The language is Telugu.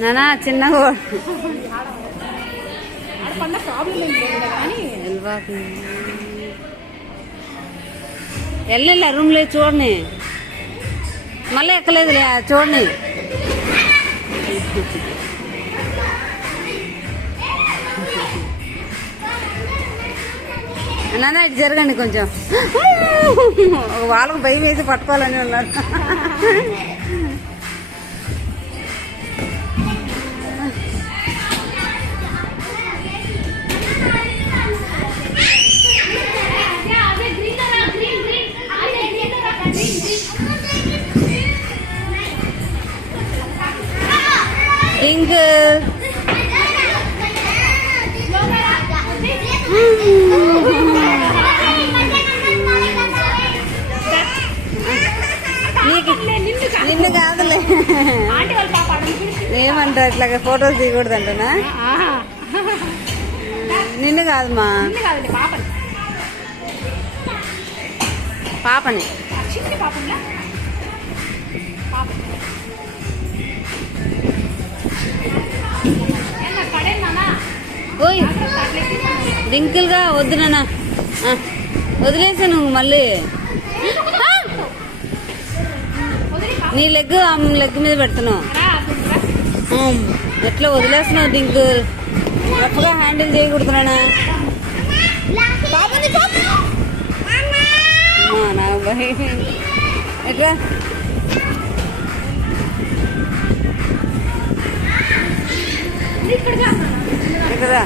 నానా చిన్నగా వెళ్ళలే రూమ్ లేదు చూడని మళ్ళీ ఎక్కలేదులే చూడని నాన్న ఇటు జరగండి కొంచెం వాళ్ళకు భయం వేసి పట్టుకోవాలని ఉన్నారు పింక్ నిన్ను కాదులే ఏమంటారు ఇట్లాగా ఫొటోస్ దిగకూడదు అంటనా నిన్ను కాదమ్మా పాపని ఓయ్ డింకిల్గా వద్దు నాన్న వదిలేసా నువ్వు మళ్ళీ నీ లెగ్ లెగ్ మీద పెడుతున్నావు ఎట్లా వదిలేస్తున్నావు డింకుల్ రఫ్గా హ్యాండిల్ చేయకూడదునా నాకు భయం ఎట్లా ఇక్కడ